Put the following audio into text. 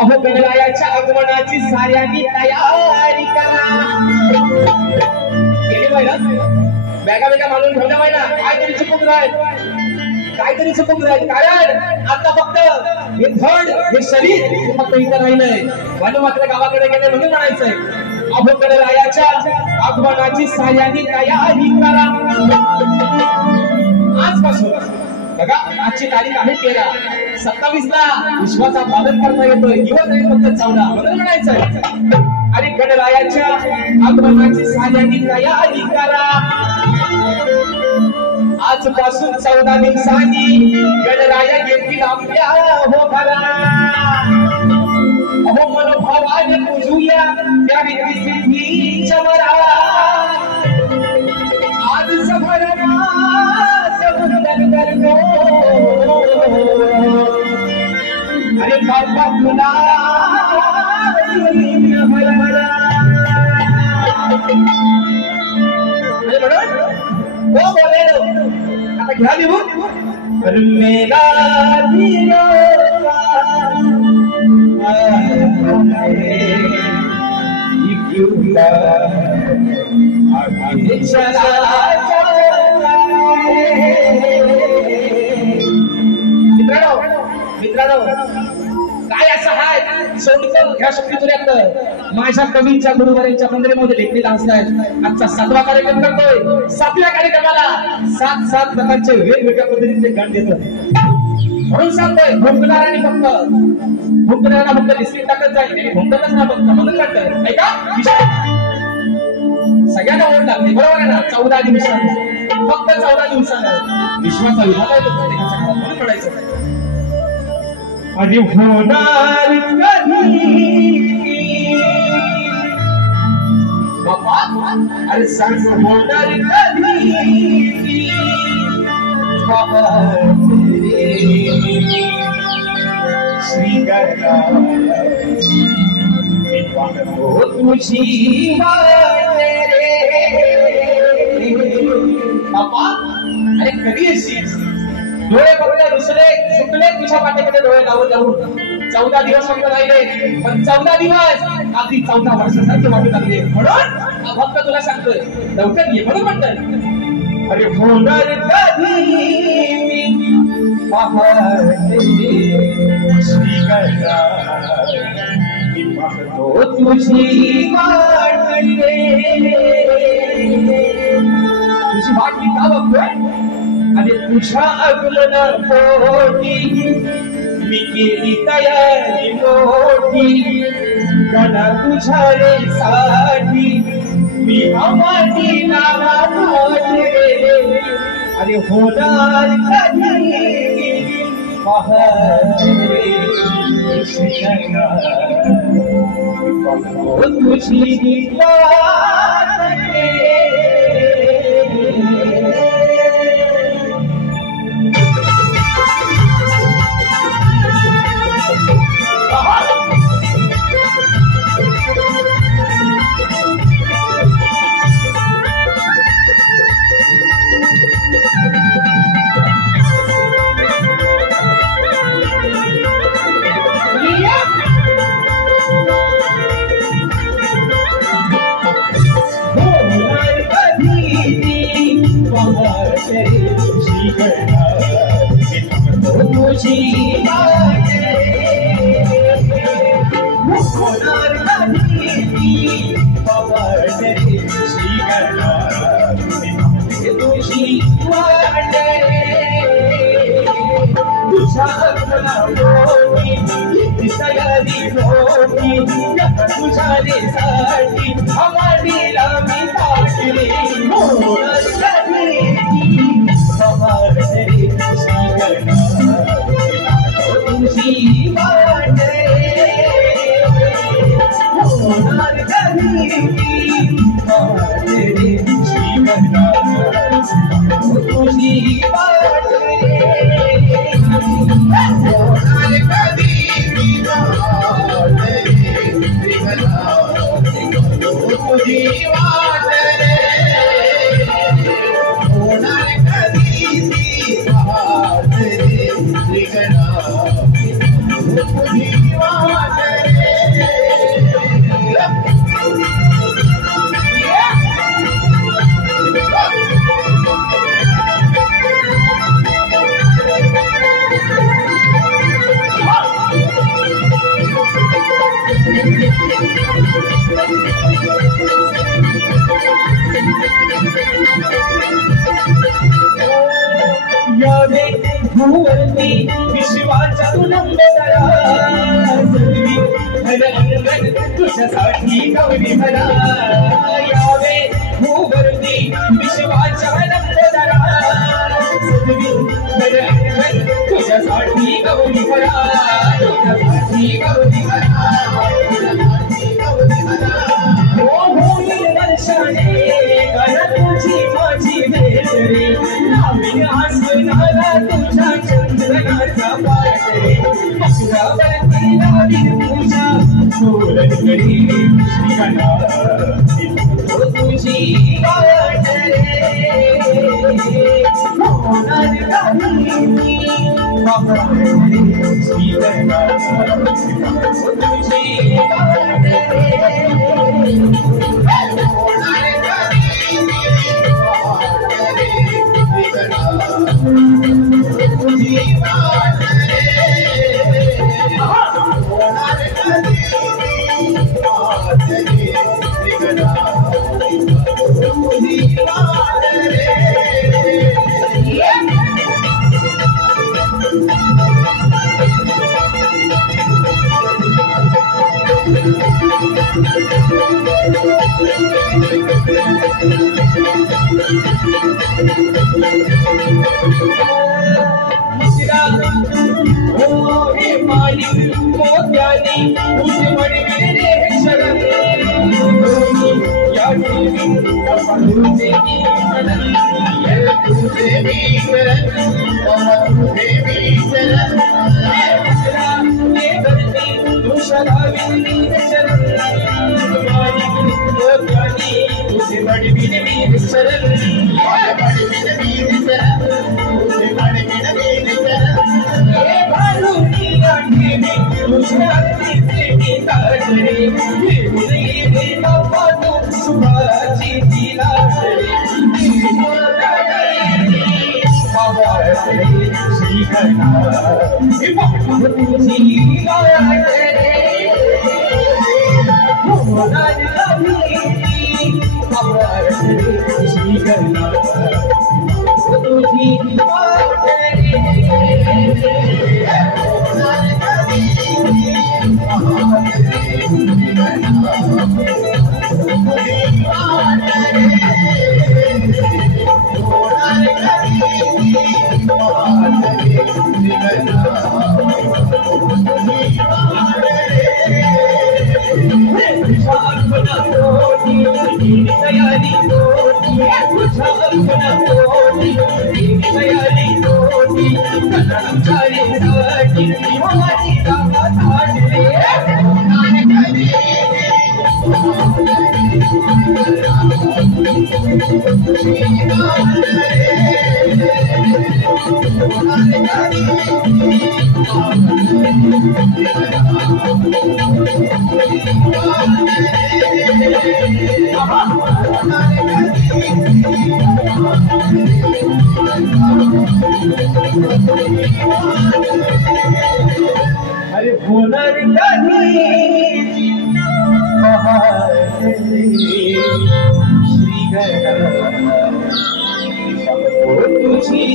अहो गणरायाच्या आगमनाची साऱ्यांनी तयारी करा। गेली महिना बॅगा मानून ठेवल्या महिना काहीतरी चुकून राहील, काहीतरी चुकून राहील। कारण आता फक्त हे धड हे शरीर फक्त इथं राहिलंय, म्हणून मात्र गावाकडे गेले म्हणून म्हणायचंय अहो गणरायाच्या आगमनाची साऱ्यांनी तयारी करा। आजपासून बघा आजची तारीख आहे 13/27 ला विश्वाचा पालन करता येतोय, दिवस आहे फक्त 14 म्हणून म्हणायचंय आणि गणरायाच्या आगमनाची साऱ्यांनी तयारी करा। आजपासून 14 दिवसांनी गणराया येतील आपल्या हो घरा। अहो मनोभावाने पूजूया त्या रीती सिद्धीच्या वरा। आज सभरनाथ वंदन करतो अरे बाबा तुला वो बोले आता घ्या लिहून मेरा मित्रांनो काय असं आहे सोडून ह्या शक्तीतुल्यात माझ्या कवींच्या गुरुवारींच्या मंदिरामध्ये लेखणी असतात। आजचा 7वा कार्यक्रम करतोय। 7व्या कार्यक्रमाला 7 प्रकारचे वेगवेगळ्या पद्धतीचे गाण देतो म्हणून सांगतोय भोंकणाऱ्याने फक्त लिस्टिंग टाकत जाईल आणि भोंकतच ना फक्त म्हणून म्हणतोय ऐका सगळ्यांना ओढ लागते बरोबर आहे ना। 14 दिवसांना फक्त 14 दिवसांना विश्वाचा विधान आहे म्हणून म्हणायचं अरे होणार कधी बाबा अरे सांग होणार कधी बाबा श्री गंगा तुझी बाबा अरे कधी येशील डोळे बघले दुसरे सुटले तुझ्या पाठीकडे डोळे लावून 14 दिवस फक्त राहिले पण 14 दिवस अगदी 14 वर्षासारखे वाटू लागले म्हणून भक्त तुला सांगतोय लवकर ये म्हणून म्हणतोय अरे होणार कधी श्री गंगा तुझी वाट मी का बघतोय आणि तुझ्या आगमना पोटी मी केली तयारी मोठी गणा तुझ्या रे साठी मी अमानी नावाने अरे होणार कधी महारे श्री गंगा तुझी जीवा यावे भूवरती विश्वाचा तुलंबदरा सदवी धन अंगण तुझ्यासाठी गौरी भरा यावे भूवरती विश्वाचा तुलंबदरा सदवी धन अंगण तुझ्यासाठी गौरी भरा तुझ्यासाठी गौरी भरा तुझी माझी भेटरे नाविन हसणारा तुझ्या चंद्रनाचा पाठरे मसुरावरती नाविन तुझ्या सोरगडी श्रीगणा तुझी वाटरे होणार काही बाबा श्रीगणा तुझी वाटरे अरे होणार श्री तुझी